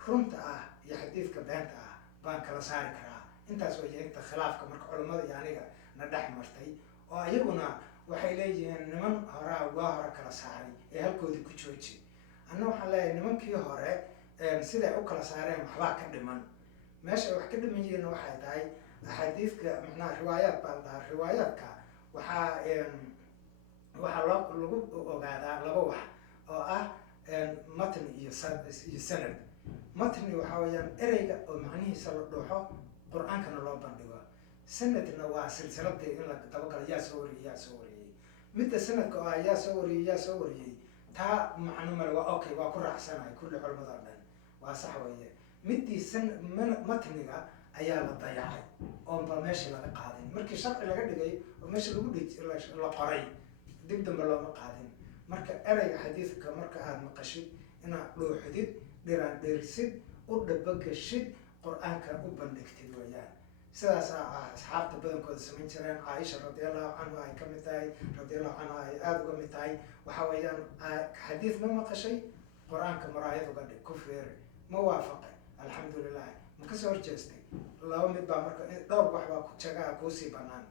runta ah iyo xadiidka beenta ah baan kala saari karaa intaas way inta khilaafka marka culimmada iyo aniga na dhex martay oo ayaguna waxay leeyihiin niman horaa waa hore kala saaray ee halkoodii ku jooji anna waxaan leeyahay nimankii hore siday u kala saareen waxbaa ka dhiman meesha ay wax ka dhiman yihiinna waxay tahay axaadiidka macnaha riwaayaad baa la dhahaa riwaayaadka waxaa lagu ogaadaa 2 wax oo ah matni iyo sanad matni waxaa weeyaan ereyga oo macnihiisa la dhuuxo qur-aankana loo bandhigo sanadna waa silsiladii in la dabagalo yaa soo wariyey midda sanadka oo yaa soo wariyey taa macno male waa okay waa ku raacsanahay kulli culimada oo dhan waa sax weeye middii matniga ayaa la dayacay oo ba meesha laga qaadin markii sharci laga dhigay oo meesha la qoray dib dambe looma qaadin marka ereyga xadiidka marka aad maqashid inaad dhuuxdid dhiraandhirsid u dhabagashid qur-aanka u bandhigtid weeyaan sidaas asxaabta badankooda samayn jireen caaisha radiallahu canha ay ka mid tahay radiallahu canha ay aada uga mid tahay waxa weeyaan xadiid ma maqashay qur-aanka maraayad uga dhig ku feeri ma waafaqay alxamdulilah ma kasoo horjeestay 2 mid baa marka dhowr wax baa ku jagaa kuusii banaan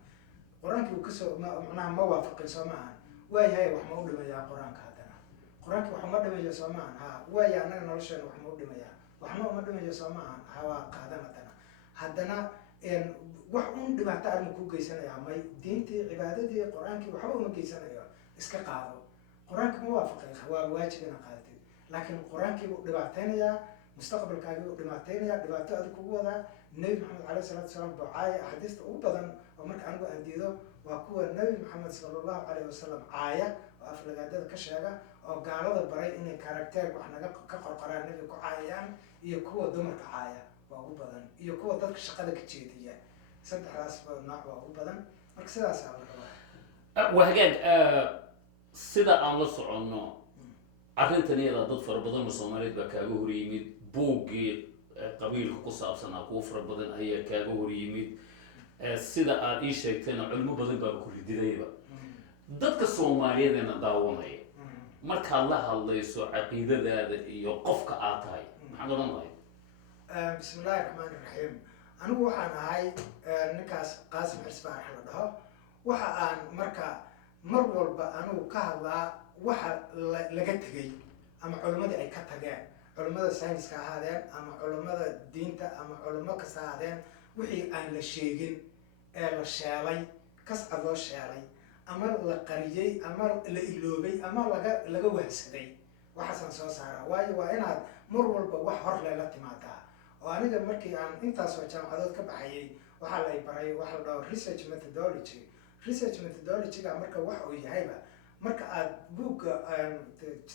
qur-aankii uu kasoo macnaha ma waafaqin soo maahan waayahay wax ma u dhimayaa qur-aanka haddana qur-aankii wax uma dhimayo soo maahan ha waaya annaga nolosheena wax ma u dhimayaa waxna uma dhimayo soo maahan hawaa qaadan haddana wax un dhibaato arma kuu geysanayaa may diintii cibaadadii qur-aankii waxba uma geysanayo iska qaado qur-aanka ma waafaqay waa waajib ina qaadatid laakiin qur-aankii buu dhibaateynayaa mustaqbalkaagii buu dhibaateynayaa dhibaato adig kugu wadaa nebi maxamed calayhi salaatu wasalaam bocaaya axaadiista ugu badan oo marka anigu aan diido waa kuwa nebi maxamed sallallahu calayhi wasalam caaya oo aflagaadada ka sheega oo gaalada baray inay karakteer wax naga ka qorqoraan nebiga ku caayayaan iyo kuwa dumarka caaya waa ugu badan iyo kuwa dadka shaqada ka jeediya saddexdaas nooc waa ugu badan marka sidaasaa la rabaa waa hagaag sida aan la soconno arrintan iyada dad fara badan oo Soomaaliyeed baa kaaga hor yimid buuggii qabiilka ku saabsanaa kuwa fara badan ayaa kaaga hor yimid sida aad ii sheegtayna culimo badan baa ku rididayba dadka Soomaaliyeedna daawanaya markaad la hadlayso caqiidadaada iyo qofka aad tahay maxaad oran lahayd bismillahi raxmaani raxiim anigu waxaan ahay ninkaas qaasim xisbaan la dhaho waxa aan marka mar walba anigu ka hadlaa waxa laga tegay ama culimadii ay ka tageen culimada sayniska ahaadeen ama culimada diinta ama culimo kasta ahaadeen wixii aan la sheegin ee la sheelay kascad loo sheelay ama la qariyey ama la iloobay ama laga wahsaday waxaasaan soo saaraa waayo waa inaad mar walba wax hor leela timaadaa oo aniga markii aan intaasoo jaamacadood ka baxayay waxaa la baray waxa la dhaho research methodology marka wax uu yahayba marka aad buugga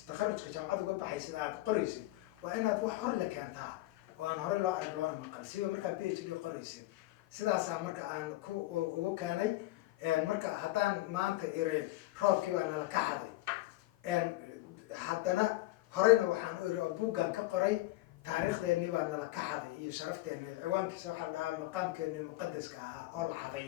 takharujka jaamacadda uga baxaysid aad qoraysid waa inaad wax hor la keentaa oo aan hore loo arag loona maqal siba markaa PhD qoraysid sidaasaa marka aan ugu keenay marka haddaan maanta iri roobkii baa nala ka xaday haddana horeyna waxaan u iri oo buuggan ka qoray taariikhdeenii baa nala ka xaday iyo sharafteenii ciwaankiisa waxaa la dhahaa maqaamkeenii muqadaska ahaa oo la xaday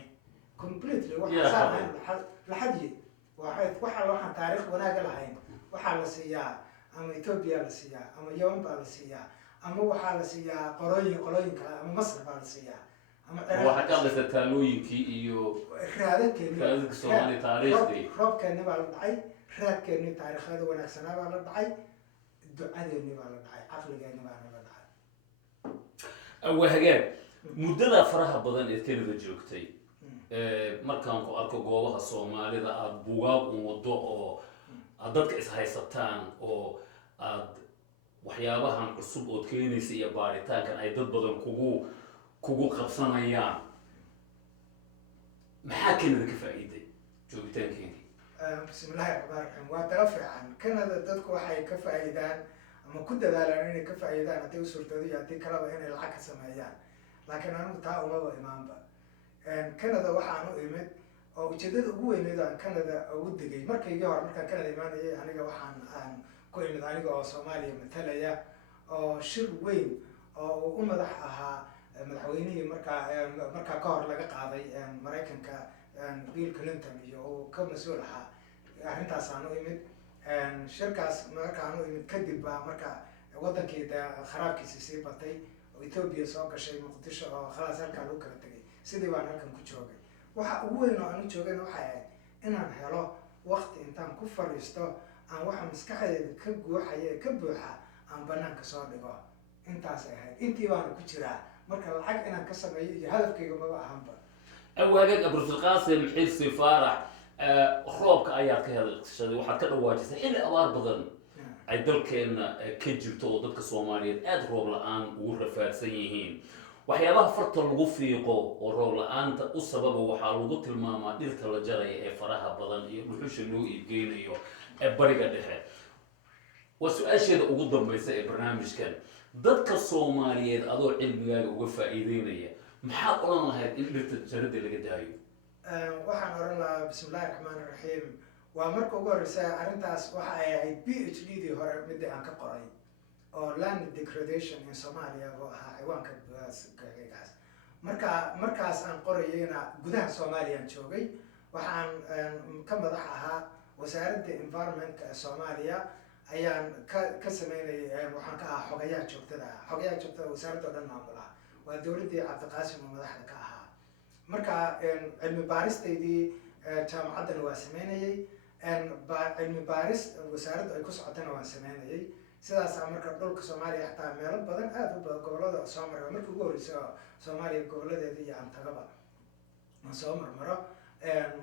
completely waxaan la xadiye waxaan taariikh wanaaga lahayn waxaa la siiyaa ama Ethiopia la siiyaa ama Yemen baa la siiyaa ama waxaa la siiyaa qolooyin kale ama Masar baa la siiyaa ama waxa ka hadlaysa taalooyinkii iyo raadadka Soomaali taariikhdii roobkeeni baa la dhacay raadkeeni taariikhda wanaagsanaa baa la dhacay ducadeeni baa la dhacay caqligeeni baa la dhacay wahagaag muddada faraha badan ee Canada joogtay markaan ku arko goobaha Soomaalida aad buugaag u wado oo aad dadka is haysataan oo aad waxyaabahan cusub oo keenaysa iyo baaritaankan ay dad badan kugu qabsanayaan maxaa Canada ka faa'iiday joogitaankeedii bismillaahi rahmaani rahiim waa tala fiican Canada dadku waxay ka faa'iidaan ama ku dadaalaan inay ka faa'iidaan haddii u suurtoodo iyo haddii kaleba inay lacag ka sameeyaan laakiin anigu taa umaba imaanba Canada waxaan u imid oo ujeedada ugu weyneed aan Canada ugu degay markaygii hore markaan Canada imaanayay aniga waxaan ku imid aniga oo Soomaaliya matalaya oo shir weyn oo u madax ahaa madaxweynihii markaa ka hor laga qaaday Mareykanka Bill Clinton iyo uu ka mas'uul ahaa arrintaas aan u imid shirkaas markaan u imid kadib baa marka wadankii kharaabkiisa sii batay oo Ethiopia soo gashay Muqdisho oo khalaas halkaa lagu kala tegay sidii baan halkan ku joogay waxa ugu weyn oo aan u joogayna waxay ahayd inaan helo waqti intaan ku fadhiisto aan waxa maskaxdayda ka guuxaya ka buuxa aan banaanka soo dhigo intaas ahayd intii baana ku jiraa marka lacag inaan ka sameeyo iyo hadafkayga maba ahanba wahagaag Abdulqaasim Xirsi Faarax roobka ayaad ka hadashay waxaad ka dhawaajisay xilli abaar badan ay dalkeena ka jirto oo dadka Soomaaliyeed aad roob la'aan ugu rafaadsan yihiin waxyaabaha farta lagu fiiqo oo roob la'aanta u sababa waxaa lagu tilmaamaa dhirta la jaraya ee faraha badan iyo dhuxusha loo iibgeynayo ee bariga dhexe waa su-aasheeda ugu dambaysa ee barnaamijkan dadka Soomaaliyeed adoo cilmigaaga uga faa'iideynaya maxaad oran lahayd in dhirta jarada laga daayo waxaan oran lahaa bismillaahi raxmaani raxiim waa marka ugu horreysa arrintaas waxa ay ahayd PhD-dii hore midii aan ka qoray oo land degradation in Soomaaliya oo ahaa ciwaanka gaas markaas aan qorayayna gudaha Soomaaliya joogay waxaan ka madax ahaa wasaaradda environmentka ee Soomaaliya ayaan ka sameynayay waxaan ka ahaa xogayaha joogtada wasaaradda oo dhan maamula waa dowladdii Cabdiqaasim oo madaxda ka ahaa marka cilmi baaristaydii jaamacaddana waa sameynayay cilmi baaris wasaaradda ay ku socotana waan sameynayay sidaasaa marka dhulka Soomaaliya xataa meelo badan aad u badan gobollada soo maray markii ugu horreysay oo Soomaaliya goboladeeda iyo aan tagaba aan soo marmaro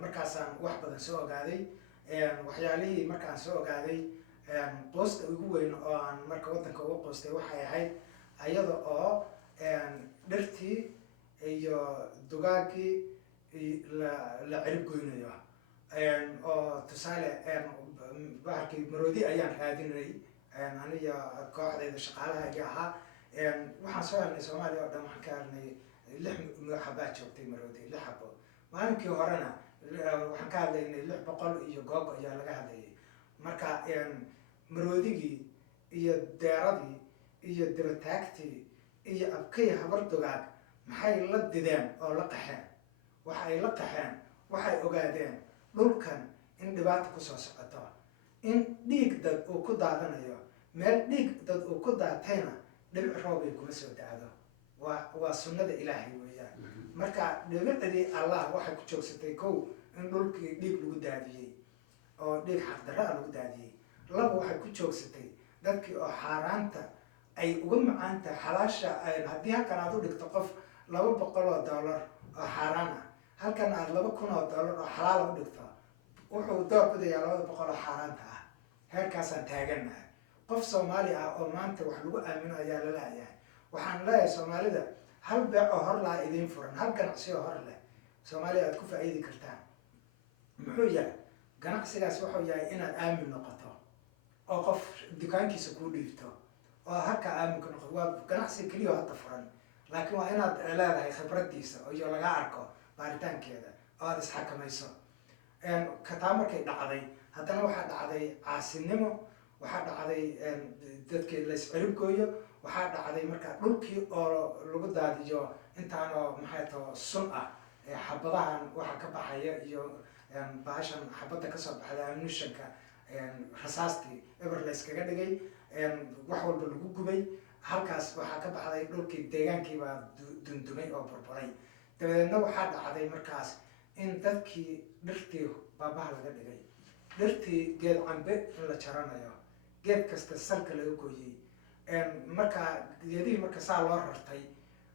markaasaan wax badan soo ogaaday waxyaalihii markaan soo ogaaday qoosta ugu weyn oo aan marka waddanka uga qoostay waxay ahayd iyada oo dhirtii iyo dugaagii la cirib goynayo oo tusaale bahalkii maroodi ayaan raadinay aniga kooxdayda shaqaalahayga ahaa waxaan soo helnay Soomaaliya oo dhan waxaan ka helnay 6 xabaa joogtay maroodi 6 xabo maalinkii horena waxaan ka hadlaynay 600 iyo googo ayaa laga hadlayay marka maroodigii iyo deeradii iyo dabataagtii iyo abkay habar dugaag maxay la dideen oo la qaxeen waxay la qaxeen waxay ogaadeen dhulkan in dhibaato ku soo socoto in dhiig dad uu ku daadanayo meel dhiig dad uu ku daatayna dhibic roob ay kuma soo dacdo waa sunnada Ilaahay weeyaan marka dhibicdii Allah waxay ku joogsatay kow in dhulkii dhiig lagu daadiyay oo dhiig xaqdarra lagu daadiyay laba waxay ku joogsatay dadkii oo xaaraanta ay uga macaanta xalaasha haddii halkan aad u dhigto qof $200 oo xaaraan ah halkan aad $2,000 oo xalaal u dhigto wuxuu door bidayaa $200 oo xaaraanta ah heerkaasaan taaganahay qof Soomaali ah oo maanta wax lagu aamino ayaa la leeyahay waxaan leeyahay Soomaalida hal beec oo hor laa idiin furan hal ganacsi oo hor leh Soomaaliya aad ku faa'iidi kartaan muxuu yahay ganacsigaas wuxuu yahay inaad aamin noqoto oo qof dukaankiisa kuu dhiibto oo halkaa aamin ka noqoto. waa ganacsi keliya oo hadda furan, laakiin waa inaad leedahay khibradiisa iyo laga arko baaritaankeeda oo aada isxakamayso. kataa markay dhacday haddana waxaa dhacday caasinimo, waxaa dhacday dadkii la isciribgooyo, waxaa dhacday markaa dhulkii oo lagu daadiyo intaanoo maxay taho sun ah, xabadahan waxa ka baxaya iyo bahashan xabadda kasoo baxda amnuushanka, rasaastii eber la yskaga dhigay, wax walba lagu gubay. halkaas waxaa ka baxday dhulkii deegaankiibaa dundumay oo burburay. dabadeedna waxaa dhacday markaas in dadkii dhirtii baabaha laga dhigay, dhirtii geed cambe in la jaranayo, geed kasta salka laga gooyey. markaa geedihii marka saa loo rartay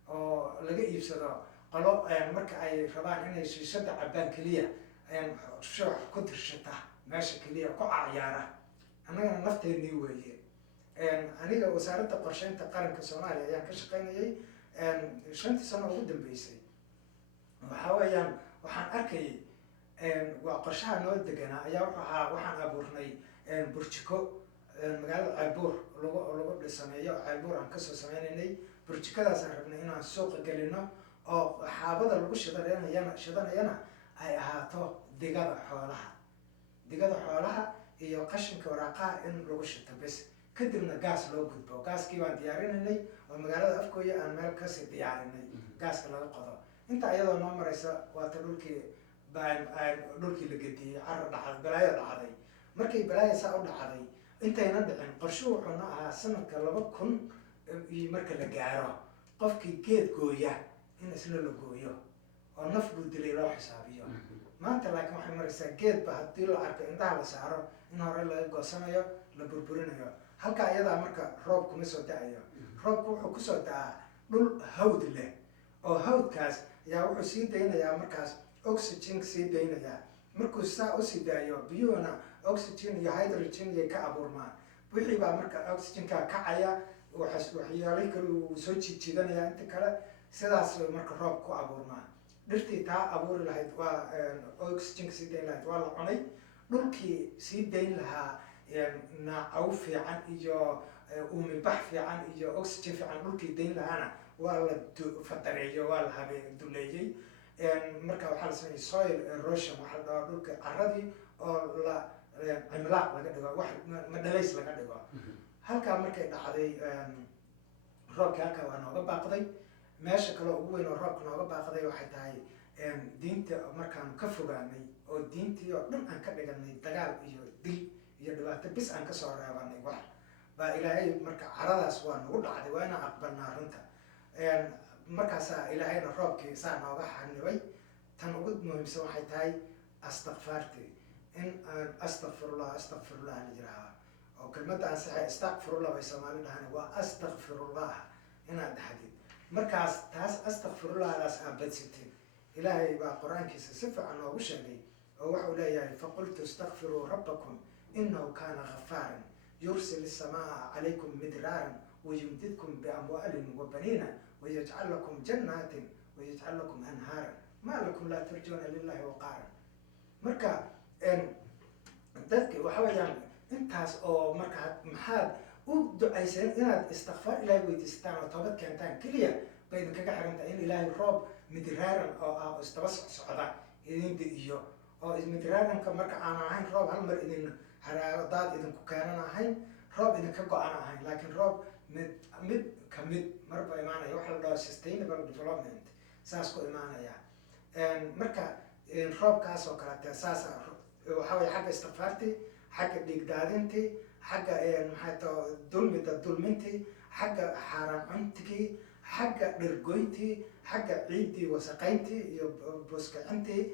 oo laga iibsado qolo marka ay rabaan inay shiishada cabbaan keliya shoox ku dirshata meesha keliya ku cayaara. annagana nafteenii weeye. aniga wasaaradda qorsheynta qaranka Soomaaliya ayaan ka shaqaynayay 5 sano ugu dambeysay. waxa weeyaan waxaan arkayay waa qorshaha noo deganaa ayaa wuxuu ahaa waxaan abuurnay burjiko magaalada Ceelbuur lagu dhisameeyo. Ceelbuur aan kasoo sameynaynay burjikadaasaan rabnay inaan suuqa gelino oo xaabada lagu shidanayana ay ahaato digada xoolaha iyo qashinka waraaqaha in lagu shito bes, kadibna gaas loo gudbo. gaaskii baan diyaarinaynay oo magaalada Afgooye aan meel kasii diyaarinay gaaska laga qodo. inta iyadoo noo maraysa waata dhulkii la gediyey, carra dhacday, balaayo dhacday. markay balaayo saa u dhacday intayna dhicin, qorshuhu wuxuuna ahaa sanadka 2000 marka la gaaro qofkii geed gooya in isna la gooyo oo naf buu dilay loo xisaabiyo. maanta laakiin waxay maraysaa geedba haddii la arko indhaha la saaro in hore laga goosanayo, la burburinayo. halkaa iyadaa marka roob kuma soo da-ayo. roobku wuxuu kusoo da-aa dhul hawd leh, oo hawdkaas ayaa wuxuu sii daynayaa markaas oxygen sii daynayaa. markuu saa usii daayo biyuhuna oxygen iyo hydrogen iyay ka abuurmaan. wixii baa marka oxygenka kacaya, waxyaalihii kale uu soo jiidanaya inta kale, sidaas marka roob ku abuurmaan. dhirtii taa abuuri lahayd waa oxygenka sii dayn lahayd waa la cunay. dhulkii sii dayn lahaa naacaw fiican iyo uumibax fiican iyo oxygen fiican dhulkii dayn lahaana waa la fadareeyo, waa la duleeyey. marka waxaa la sameeyey soil erosion, waxaa la dhahaa dhulka carradii oo la cimlaaq laga dhigo, wax madhalays laga dhigo. halkaa markay dhacday roobkii halkaa waa nooga baaqday. meesha kale ugu weyn oo roobka nooga baaqday waxay tahay diinta markaanu ka fogaanay oo diintii oo dhan aan ka dhiganay dagaal iyo dil iyo dhibaato bis aan kasoo reebanay wax baa ilaahay marka caradaas waa nagu dhacday. waa inaan aqbalnaa runta. markaasaa ilaahayna roobkii saa nooga xanibay. tan ugu muhiimsan waxay tahay astakfaarti, in aan astakfirullah la yiraahdo oo kelmadda aan saxay astakfirullah bay Soomaali dhahaan, waa astakfirullah inaad dhahdid. markaas taas astakfirullahdaas aad badsatid, ilaahay baa qur-aankiisa si fiican noogu sheegay oo wuxuu leeyahay faqultu istakfiruu rabbakum innahu kaana ghafaaran yursil as-samaa calaykum midraaran wayumdidkum biamwaalin wabaniina wayajcal lakum jannaatin wayajcal lakum anhaaran maa lakum laa tarjuuna lillahi waqaaran. marka dadka waxa weeyaan intaas oo marka maxaad u ducayseen inaad istikfaar ilaahay weydiistaan oo toobad keentaan keliya bay idinkaga xiran tahay in ilaahay roob midraaran oo ah oo isdaba socda idin di'iyo. oo midraaranka marka aan ahayn roob hal mar idin haraago daad idinku keenan ahayn, roob idinka go-an ahayn, laakiin roob mid ka mid marba imaanaya. waxa la dhaho sustainable development saas ku imaanaya. marka roobkaas oo kalete saasa waxa weye xagga istikfaartii, xagga dhiigdaadintii, xagga maxay tao dulmintii, xagga xaaraan cuntigii, xagga dhirgoyntii, xagga ciiddii wasaqayntii iyo buskicintii.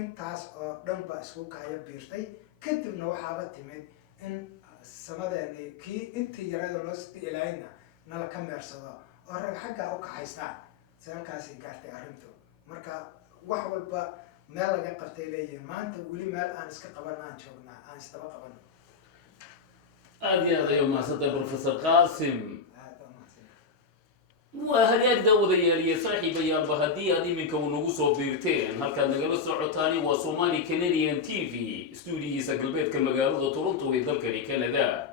intaas oo dhan baa isku kaya biirtay. kadibna waxaaba timid in samadeeni kii intii yarada loo sii ilaahayna nala ka meersado oo rag xaggaa u kaxaystaan. si halkaasay gaartay arrintu. marka wax walba meel laga qabtay leeyihiin. maanta weli meel aan iska qaban aan joognaa, aan isdaba qabano. aad iyo aad ayuu mahadsantahay professor Qaasim. وهذه داود يا صاحبي يا بهدي هذه من كونه صو بيرتين هل كان نقل الصعوتاني وصومالي كنديان تي في استوديو سجل بيت كما قالوا تورنتو ويدلكني كندا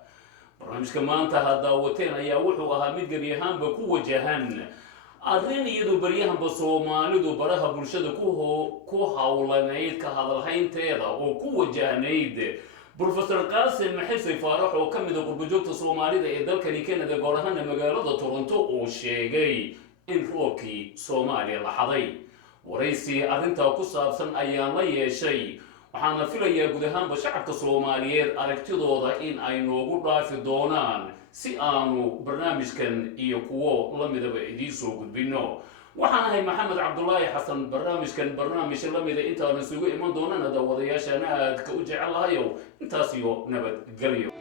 برنامج كمان تها داوتين يا وحو أهمية جريهان بقوة جهان أرين يدو بريهان بصومالي دو برها برشاد كوها ولانيد كهذا الحين تيرا وقوة جهانيد بروفيسور قاسم حسي فارح oo kamid ah qurbo-joogta Soomaalida ee dalkani Canada gaar ahaan magaalada Toronto oo sheegay in roobkii Soomaaliya la xaday waraysi arrinta ku saabsan ayaa la yeeshay waxaana filayaa guud ahaanba shacabka Soomaaliyeed aragtidooda in ay noogu dhaafi doonaan si aanu barnaamijkan iyo kuwo la midaba idiin soo gudbino waxaan ahay maxamed cabdullaahi xasan barnaamij la mida intaan isugu iman doonana daawadayaashana aad ka u jecelahayow intaas iyo nabadgelyo